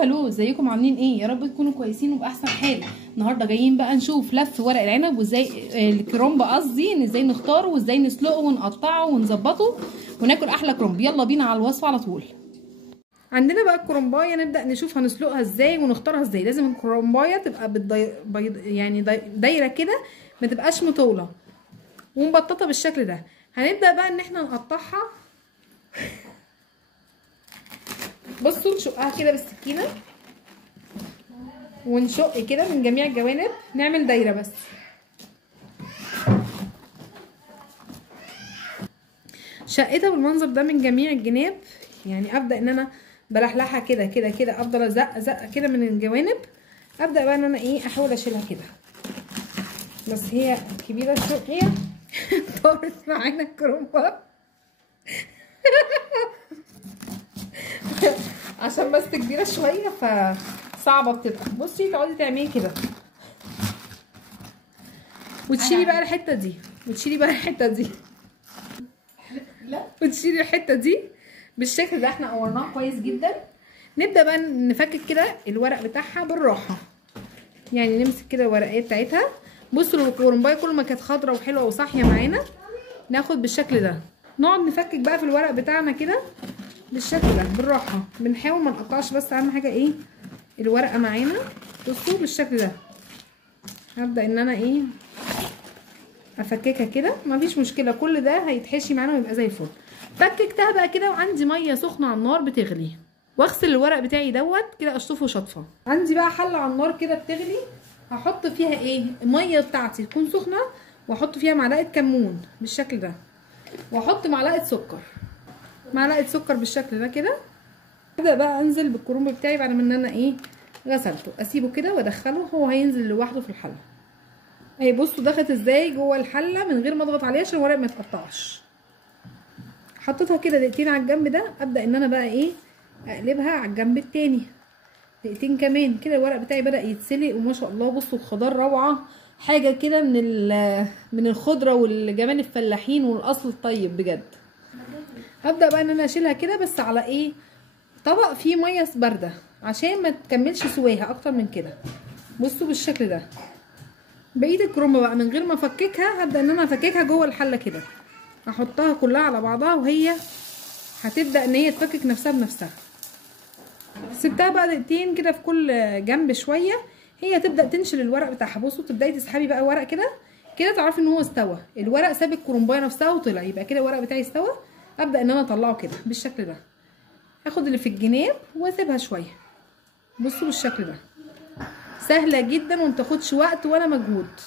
هلو ازيكم عاملين ايه؟ يا رب تكونوا كويسين وباحسن حال. النهارده جايين بقى نشوف لف ورق العنب وازاي الكرنب قصدي ازاي نختاره وازاي نسلقه ونقطعه ونظبطه وناكل احلى كرنب. يلا بينا على الوصفه على طول. عندنا بقى الكرنبايه، نبدا نشوف هنسلقها ازاي ونختارها ازاي. لازم الكرنبايه تبقى يعني دايره كده، ما تبقاش مطوله ومبططه بالشكل ده. هنبدا بقى ان احنا نقطعها. بصوا نشقها كده بالسكينه ونشق كده من جميع الجوانب، نعمل دايره بس. شقتها بالمنظر ده من جميع الجناب، يعني ابدا ان انا بلحلحها كده كده كده، افضل ازق كده من الجوانب. ابدا بقى ان انا ايه احاول اشيلها كده، بس هي كبيره شويه. طارت معانا الكرنبه عشان بس كبيره شويه فصعبه بتبقى. بصي تقعدي تعملي كده وتشيلي بقى الحته دي وتشيلي بقى الحته دي وتشيلي الحته دي بالشكل ده. احنا قورناها كويس جدا. نبدا بقى نفكك كده الورق بتاعها بالراحه، يعني نمسك كده الورقيه بتاعتها. بصوا الكرنبايه كل ما كانت خضره وحلوه وصاحيه معانا ناخد بالشكل ده. نقعد نفكك بقى في الورق بتاعنا كده بالشكل ده بالراحه، بنحاول ما نقطعش، بس اهم حاجه ايه الورقه معانا. بصوا بالشكل ده. هبدا ان انا ايه افككها كده، مفيش مشكله، كل ده هيتحشي معانا ويبقى زي الفل. فككتها بقى كده، وعندي ميه سخنه على النار بتغلي، واغسل الورق بتاعي دوت كده اشطفه شطفه. عندي بقى حله على النار كده بتغلي، هحط فيها ايه الميه بتاعتي تكون سخنه، واحط فيها معلقه كمون بالشكل ده، واحط معلقه سكر بالشكل ده كده. ابدا بقى انزل بالكرنب بتاعي بعد ما ان انا ايه غسلته، اسيبه كده وادخله، هو هينزل لوحده في الحله. اهي بصوا دخلت ازاي جوه الحله من غير ما اضغط عليها عشان الورق ما يتقطعش. حطيتها كده دقيقتين على الجنب ده. ابدا ان انا بقى ايه اقلبها على الجنب التاني دقيقتين كمان كده. الورق بتاعي بدا يتسلق وما شاء الله. بصوا الخضار روعه، حاجه كده من الخضره والجمال الفلاحين والاصل الطيب بجد. هبدا بقى ان انا اشيلها كده، بس على ايه طبق فيه ميه بارده عشان ما تكملش سواها اكتر من كده. بصوا بالشكل ده. بقيه الكرنبه بقى من غير ما افككها هبدا ان انا افككها جوه الحله كده، احطها كلها على بعضها وهي هتبدا ان هي تفكك نفسها بنفسها. سبتها بقى دقيقتين كده في كل جنب شويه، هي تبدا تنشل الورق بتاعها. بصوا تبداي تسحبي بقى ورق كده كده، تعرفي ان هو استوى. الورق ساب الكرنبايه نفسها وطلع، يبقى كده الورق بتاعي استوى. ابدا ان انا اطلعه كده بالشكل ده، اخد اللي في الجناب واسيبها شويه. بصوا بالشكل ده، سهله جدا وما تاخدش وقت ولا مجهود.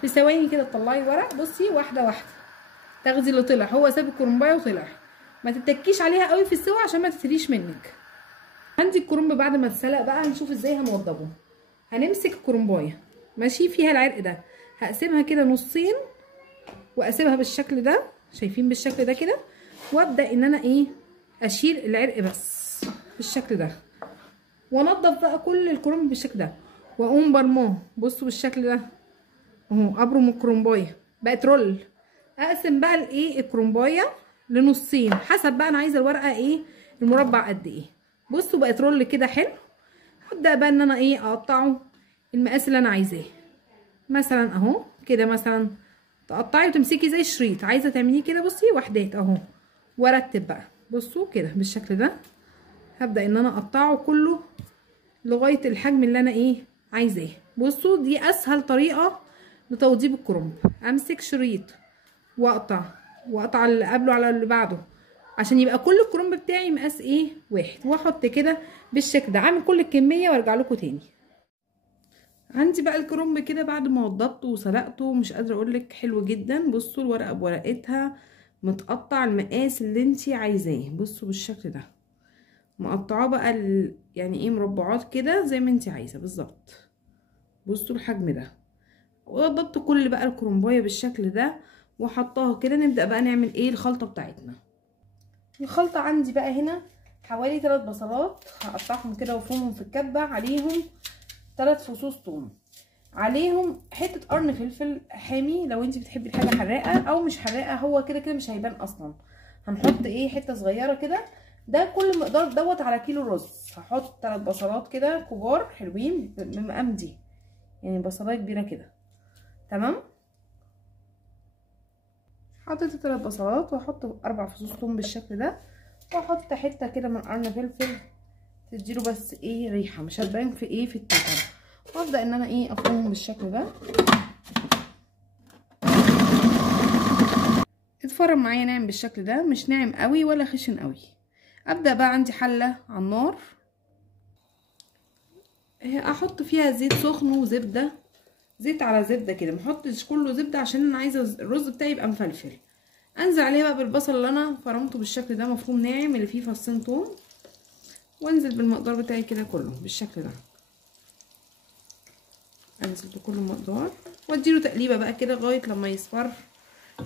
في ثواني كده تطلعي الورق. بصي واحده واحده تاخدي اللي طلع، هو ساب الكرنبايه وطلع. ما تتكيش عليها قوي في السوا عشان ما تتهريش منك. عندي الكرنب بعد ما اتسلق بقى هنشوف ازاي هنوضبه. هنمسك الكرنبايه ماشي فيها العرق ده، هقسمها كده نصين واسيبها بالشكل ده، شايفين بالشكل ده كده. وابدا ان انا ايه اشيل العرق بس بالشكل ده، وانضف بقى كل الكرنب بالشكل ده، واقوم برماه. بصوا بالشكل ده اهو، ابرم الكرنبايه بقت رول. اقسم بقى الايه الكرنبايه لنصين حسب بقى انا عايزه الورقه ايه المربع قد ايه. بصوا بقت رول كده حلو. هبدا بقى ان انا ايه اقطعه المقاس اللي انا عايزاه، مثلا اهو كده. مثلا تقطعي وتمسكي زي الشريط، عايزه تعمليه كده بصي وحدات اهو، وارتب بقى. بصوا كده بالشكل ده. هبدا ان انا اقطعه كله لغايه الحجم اللي انا ايه عايزاه. بصوا دي اسهل طريقه لتوضيب الكرنب. امسك شريط واقطع اللي قبله على اللي بعده عشان يبقى كل الكرنب بتاعي مقاس ايه واحد، واحط كده بالشكل ده، عامل كل الكميه وارجع لكم تاني. عندي بقى الكرنب كده بعد ما وضبته وسلقته، مش قادره اقول لك حلو جدا. بصوا الورقه بورقتها متقطع المقاس اللي انتي عايزاه. بصوا بالشكل ده مقطعاه بقى يعني ايه مربعات كده زي ما انتي عايزه بالظبط. بصوا الحجم ده. وضبطت كل بقى الكرنبايه بالشكل ده وحطاها كده. نبدا بقى نعمل ايه الخلطه بتاعتنا. الخلطه عندي بقى هنا حوالي 3 بصلات هقطعهم كده وافرمهم في الكبه، عليهم 3 فصوص ثوم، عليهم حته قرن فلفل حامي لو انت بتحبي الحاجه حراقه او مش حراقه، هو كده كده مش هيبان اصلا. هنحط ايه حته صغيره كده، ده كل مقدار دوت على كيلو رز. هحط 3 بصلات كده كبار حلوين بالمقام دي، يعني بصلايه كبيره كده. تمام، حطيت 3 بصلات وهحط 4 فصوص ثوم بالشكل ده، واحط حته كده من قرن فلفل تديله بس ايه ريحه، مش هتبان في ايه في التتر. وابدا ان انا ايه افرمهم بالشكل ده. اتفرم معايا ناعم بالشكل ده، مش ناعم قوي ولا خشن قوي. ابدا بقى عندي حله على النار احط فيها زيت سخن وزبده، زيت على زبده كده، محطش كله زبده عشان انا عايزه الرز بتاعي يبقى مفلفل. انزل عليه بقى بالبصل اللي انا فرمته بالشكل ده مفروم ناعم اللي فيه فصين توم، وانزل بالمقدار بتاعي كده كله بالشكل ده. انزل بكل المقدار واديله تقليبه بقى كده لغايه لما يصفر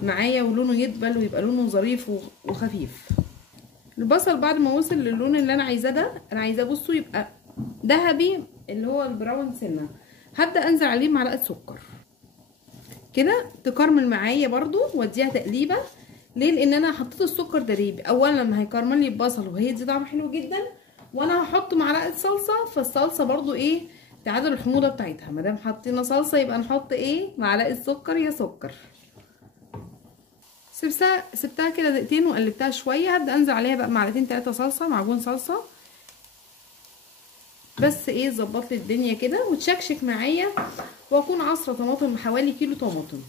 معايا ولونه يدبل ويبقى لونه ظريف وخفيف. البصل بعد ما وصل للون اللي انا عايزاه ده، انا عايزاه بصوا يبقى ذهبي اللي هو البراون سنه، هبدا انزل عليه معلقه سكر كده تكرمل معايا برضو واديها تقليبه. ليه؟ لان انا حطيت السكر ده ليه؟ اولا هيكرمل لي البصل وهيدي طعم حلو جدا، وانا هحط معلقه صلصه، فالصلصه برضو ايه تعادل الحموضه بتاعتها. ما دام حطينا صلصه يبقى نحط ايه معلقه سكر يا سكر. سبتها كده دقيقتين وقلبتها شويه. هبدا انزل عليها بقى معلقتين 3 صلصه، معجون صلصه بس ايه ظبط لي الدنيا كده وتشكشك معايا. واكون عصره طماطم حوالي كيلو طماطم،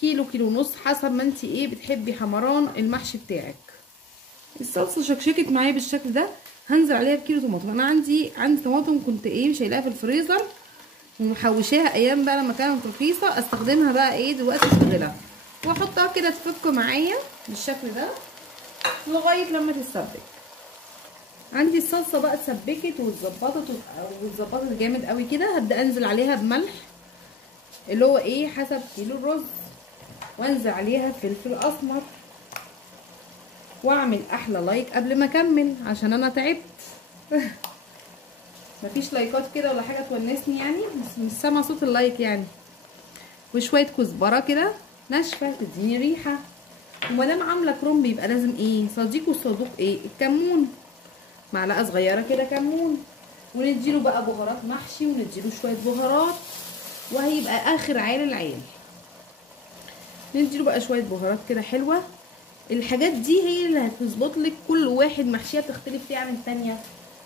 كيلو ونص حسب ما انت ايه بتحبي حمران المحشي بتاعك. الصلصه شكشكت معايا بالشكل ده، هنزل عليها بكيلو طماطم. انا عندي طماطم كنت ايه شايلاها في الفريزر ومحوشاها ايام بقى لما كانت رخيصه، استخدمها بقى ايه دلوقتي اشتغلها، واحطها كده تفك معايا بالشكل ده لغايه لما تتسبك. عندي الصلصه بقى اتسبكت واتظبطت جامد قوي كده. هبدا انزل عليها بملح اللي هو ايه حسب كيلو الرز، وانزل عليها فلفل اسمر، واعمل احلى لايك قبل ما اكمل عشان انا تعبت. مفيش لايكات كده ولا حاجه تونسني يعني، بس مش سامعه صوت اللايك يعني. وشويه كزبره كده ناشفه تديني ريحه. ومادام عامله كرنب يبقى لازم ايه صديق والصدوق ايه الكمون، معلقه صغيره كده كمون. ونديله بقى بهارات محشي ونديله شويه بهارات، وهيبقى اخر عيل العيل. نديله بقى شويه بهارات كده حلوه. الحاجات دي هي اللي هتظبط لك كل واحد محشيه بتختلف فيه عن الثانيه،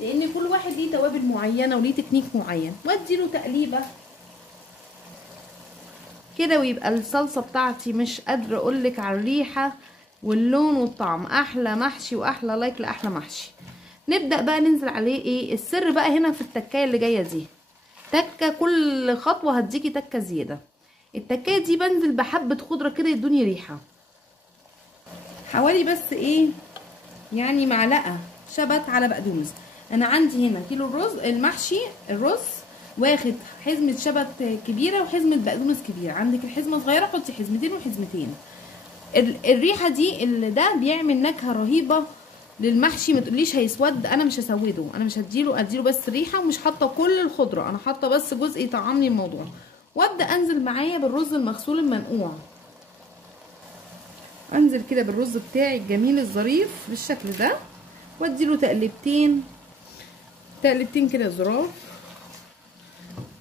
لان كل واحد ليه توابل معينه وليه تكنيك معين. واديله تقليبه كده ويبقى الصلصه بتاعتي مش قادره اقولك على الريحه واللون والطعم. احلى محشي واحلى لايك لاحلى محشي. نبدا بقى ننزل عليه ايه السر بقى هنا في التكايه اللي جايه دي. تكه كل خطوه هتديكي تكه زياده. التكايه دي بنزل بحبه خضره كده يدوني ريحه، حوالي بس ايه يعني معلقه شبت على بقدونس. انا عندي هنا كيلو الرز المحشي، الرز واخد حزمه شبت كبيره وحزمه بقدونس كبيره. عندك الحزمه صغيره حطي حزمتين وحزمتين. الريحه دي اللي ده بيعمل نكهه رهيبه للمحشي. ما تقوليش هيسود، انا مش هسوده، انا مش اديله بس ريحه، ومش حاطه كل الخضره، انا حاطه بس جزء يطعمني الموضوع. وابدا انزل معايا بالرز المغسول المنقوع. انزل كده بالرز بتاعي الجميل الظريف بالشكل ده، واديله تقلبتين كده ظراف،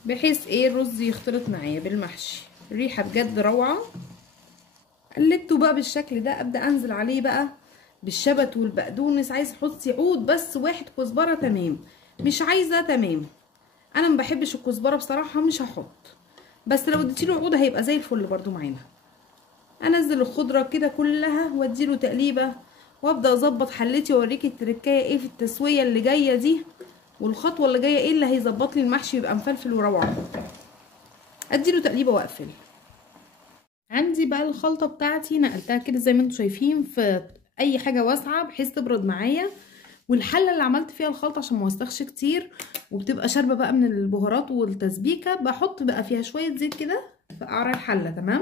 بحيث ايه الرز يختلط معايا بالمحشي. الريحه بجد روعه. قلبته بقى بالشكل ده. ابدا انزل عليه بقى بالشبت والبقدونس. عايز تحطي عود بس واحد كزبره تمام، مش عايزه تمام. انا ما بحبش الكزبره بصراحه مش هحط، بس لو اديتيله عود هيبقى زي الفل برده معانا. انزل الخضره كده كلها واديله تقليبه، وابدا اظبط حلتي واوريكي التركايه ايه في التسويه اللي جايه دي، والخطوه اللي جايه ايه اللي هيظبط لي المحشي يبقى مفلفل وروعه. اديله تقليبه واقفل. عندي بقى الخلطه بتاعتي نقلتها كده زي ما انتم شايفين في اي حاجه واسعه بحيث تبرد معايا. والحله اللي عملت فيها الخلطه عشان ما اوسخش كتير وبتبقى شاربه بقى من البهارات والتسبيكه، بحط بقى فيها شويه زيت كده في قعر الحله. تمام،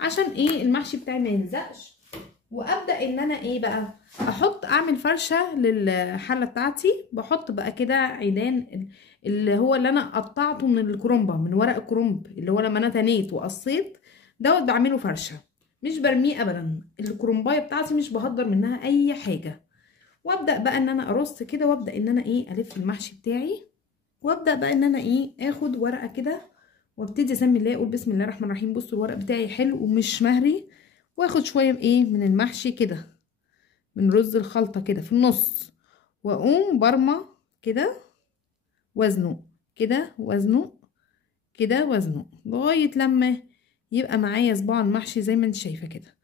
عشان ايه المحشي بتاعي ما يلزقش. وابدا ان انا ايه بقى اعمل فرشه للحله بتاعتي. بحط بقى كده عيدان اللي هو اللي انا قطعته من الكرنبه، من ورق الكرنب اللي هو لما انا تنيت وقصيت دوت، بعمله فرشه، مش برميه ابدا. الكرنبايه بتاعتي مش بهدر منها اي حاجه. وابدا بقى ان انا ارص كده، وابدا ان انا ايه الف المحشي بتاعي، وابدا بقى ان انا ايه اخد ورقه كده وابتدي اسمي الله، اقول بسم الله الرحمن الرحيم. بصوا الورق بتاعي حلو ومش مهري، واخد شويه ايه من المحشي كده، من رز الخلطه كده في النص، واقوم برمه كده وازنق كده وازنق كده وازنق لغايه لما يبقى معايا صباع المحشي زي ما انت شايفه كده،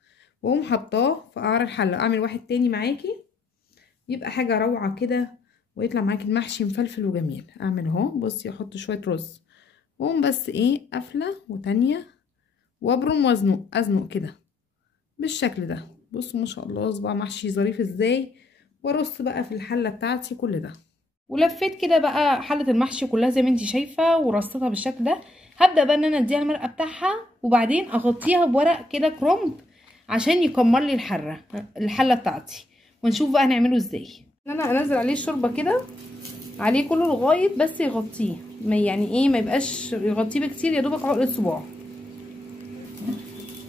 واقوم حطاه في قعر الحله. اعمل واحد تاني معاكي يبقى حاجه روعه كده، ويطلع معاكي المحشي مفلفل وجميل. اعمل اهو، بصي احط شويه رز، واقوم بس ايه قافله وتانيه، وابرم وازنق ازنق كده بالشكل ده. بصوا ما شاء الله صباع محشي ظريف ازاي. وارص بقى في الحله بتاعتي كل ده، ولفيت كده بقى حله المحشي كلها زي ما انت شايفه ورصيتها بالشكل ده. هبدا بقى ان انا اديها المرقه بتاعها، وبعدين اغطيها بورق كده كرومب عشان يكمر لي الحله بتاعتي، ونشوف بقى هنعمله ازاي. ان انا انزل عليه الشوربه كده عليه كله لغايه بس يغطيه، ما يعني ايه ما يبقاش يغطيه بكتير، يا دوبك عقله صباع.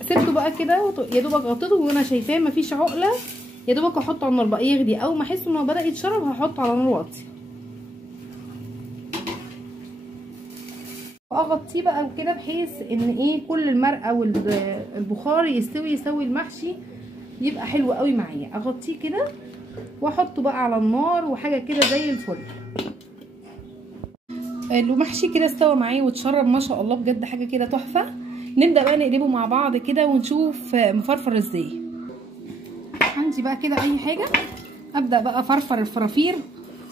سبته بقى كده يا دوبك غطيته وانا شايفاه مفيش عقله، يا دوبك احطه على النار بقى يغلي. اول ما احس انه بدا يتشرب هحطه على نار واطيه واغطيه بقى وكده، بحيث ان ايه كل المرقه والبخار يسوي المحشي يبقى حلو قوي معايا. اغطيه كده واحطه بقى على النار وحاجه كده زي الفل. المحشي كده استوى معايا واتشرب ما شاء الله، بجد حاجه كده تحفه. نبدا بقى نقلبه مع بعض كده ونشوف مفرفر ازاي. عندي بقى كده اي حاجه ابدا بقى افرفر الفرافير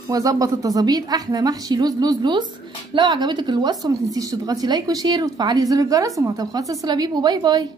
واظبط التظابيط. احلى محشي لوز لوز لوز. لو عجبتك الوصفه ما تنسيش تضغطي لايك وشير وتفعلي زر الجرس، وما تبخسي السلابيب. وباي باي.